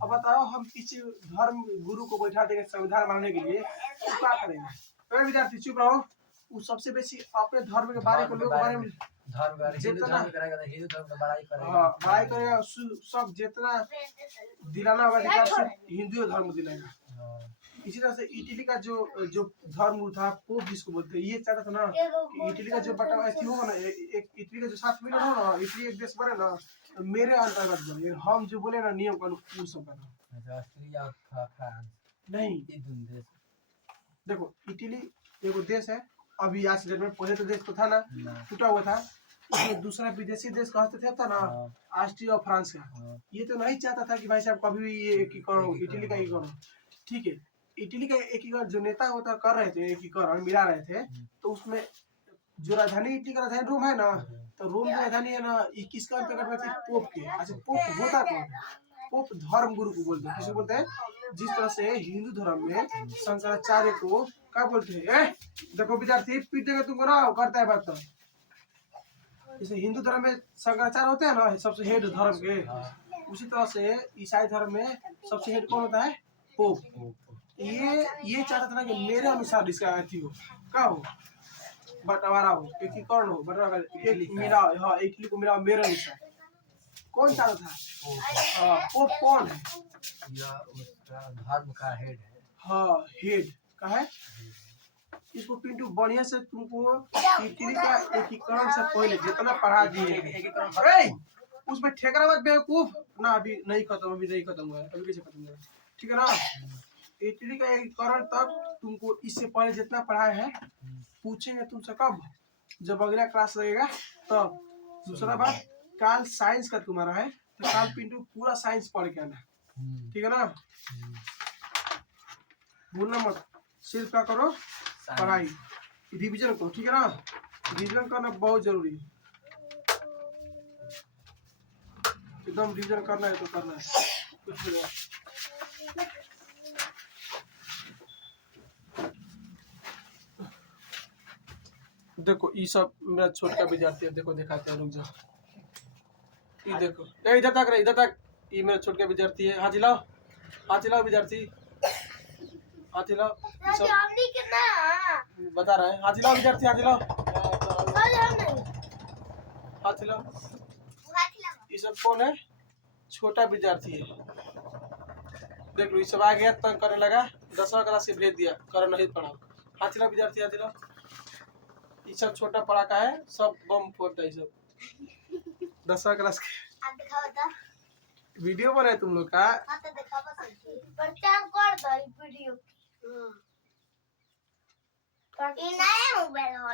अब बताओ हम किसी धर्म गुरु को बैठा देंगे संविधान बनाने के लिए तो क्या करेंगे? अरे विद्यार्थी चुप रहो। वो सबसे बेसी अपने धर्म के बारे में लोगों के बारे में जितना हिंदू धर्म का बड़ाई बड़ाई करेगा सब जितना दिलाना होगा सब हिंदू धर्म दिलाएगा। इसी तरह से इटली का जो जो धर्म था पोप जिसको बोलते हैं, ये चाहता था ना कि इटली का जो बटा ऐसी होगा ना एक इटली का जो 7 मिलियन हो ना इटली एक देश बने ना तो मेरे अंतर्गत बने। हम जो बोले ना नियम कानून वो सब करना नहीं। देखो इटली एगो देश है, अभी आज से पहले तो देश तो था ना टूटा हुआ था, उसमें दूसरा विदेशी देश का हस्तक्षेप था ना ऑस्ट्रिया और फ्रांस का। ये तो नहीं चाहता था कि भाई साहब कभी भी ये एकीकरण इटली का एकीकरण। ठीक है, इटली का एकीकरण जो नेता होता कर रहे थे एकीकरण मिला रहे थे, तो उसमें जो राजधानी इटली का राजधानी रोम है ना, तो रोम की राजधानी है ना ये किसका अंतर्गत में थी? पोप के। अच्छा पोप होता कौन? पोप धर्म गुरु को बोलते हैं। किसको बोलते हैं? जिस तरह से हिंदू धर्म में शंकराचार्य को क्या बोलते हैं? देखो विद्यार्थी पीट देगा तुमको ना करता है बात। तो जैसे हिंदू धर्म में शंकराचार्य होते हैं ना सबसे हेड धर्म के, उसी तरह से ईसाई धर्म में सबसे हेड कौन होता है? पोप। ये चाहता था ना कि मेरे अनुसार इसका अथी हो क्या हो बंटवारा हो एकीकरण हो बंटवारा एक मिला। हाँ इटली को मिला मेरे अनुसार। कौन चाहता था? हाँ पोप कौन है? धर्म का हेड है। हाँ हेड का है। इसको पिंटू बढ़िया से तुमको इटली का एकीकरण से पहले जितना पढ़ा दिए उसमें ठेकरा मत बेवकूफ ना। अभी नहीं खत्म हुआ है, अभी कैसे खत्म हुआ? ठीक है ना? इटली का एकीकरण तक तुमको इससे पहले जितना पढ़ाया है पूछेंगे तुमसे कब? जब अगला क्लास लगेगा तब। दूसरा बात काल साइंस का तुम्हारा है तो काल पिंटू पूरा साइंस पढ़ के आना, ठीक है ना? भूलना मत, सिर्फ क्या करो पढ़ाई रिवीजन करो, ठीक है ना? रिवीजन करना बहुत जरूरी है, एकदम रिवीजन करना है तो करना है कुछ नहीं। देखो ये सब मेरा छोटा विद्यार्थी है, देखो दिखाते हैं, रुक जाओ। ये देखो इधर तक रहे, इधर तक। ये मेरा छोटा विद्यार्थी है। हाथ हिलाओ विद्यार्थी, हाथ हिलाओ। बता रहा है, हाथ हिलाओ विद्यार्थी, हाथ हिलाओ, हाथ हिलाओ। ये सब कौन है? छोटा विद्यार्थी है। देख लो ये सब आ गया तंग करने लगा, 10वां क्लास से भेज दिया कर नहीं पढ़ाओ। हाथ हिलाओ विद्यार्थी, हाथ हिलाओ। ये सब छोटा पड़ाका है, सब बम फोड़ता है सब 10वां क्लास के। वीडियो बनाए तुम लोग का? प्रचार कर दो वीडियो।